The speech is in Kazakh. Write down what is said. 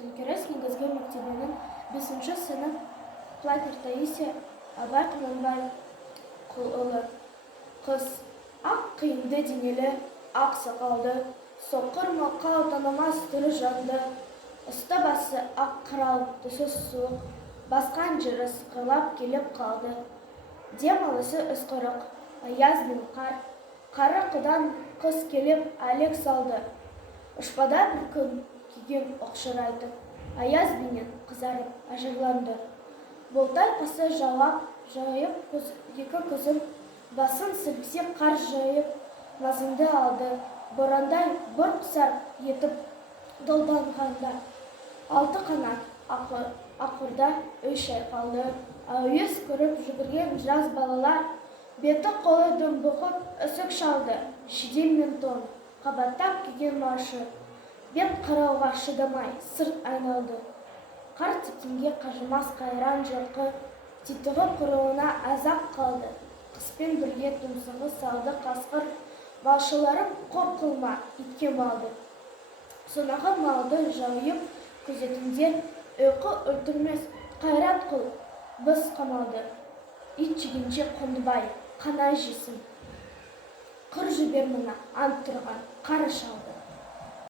Төңкеріс негізгі мектебінің 5-ші сынып Платер Таисия Абай Құнанбай ұлы қыз. Ақ қиынды денелі, ақ сақалды, соқыр мақал танымас түрі жанды, ұста басы ақ қырау, түсі суық, басқан жыры сықырлап келіп қалды. Демалысы үскірік, аяз бен қар, қары қыдан қыз келіп әлек салды. Ұшпада бір күн күйген оқшырайтып, аяз бенен қызарып ажарланды. Болтай қысы жауап жайып екі көзім, басын сілксе қар жайып назымды алды. Борандай бұрқ-сар етіп долданғанда, алты қанат ақырда үй шайқалды. Әуез көріп жүгірген жас балалар, беті қолы дүмбұғып үсік шалды. Шидем мен тон қабаттап киген маршы, бет қарауға шыдамай сырт айналды. Қар тепкенге қажымас қайран жылқы, титығы құруына азап қалды. Қыспен бірге тұмсығы салды қасқыр, малшыларым қор қылма, итке малды. Сонағы малды жауып күзетіңдер, ұйқы өлтірмес қайрат қыл, біз қамалды. Ит жегенше Қондыбай қана жесін. Қыр жібер мұна ант тұрған қары шалды.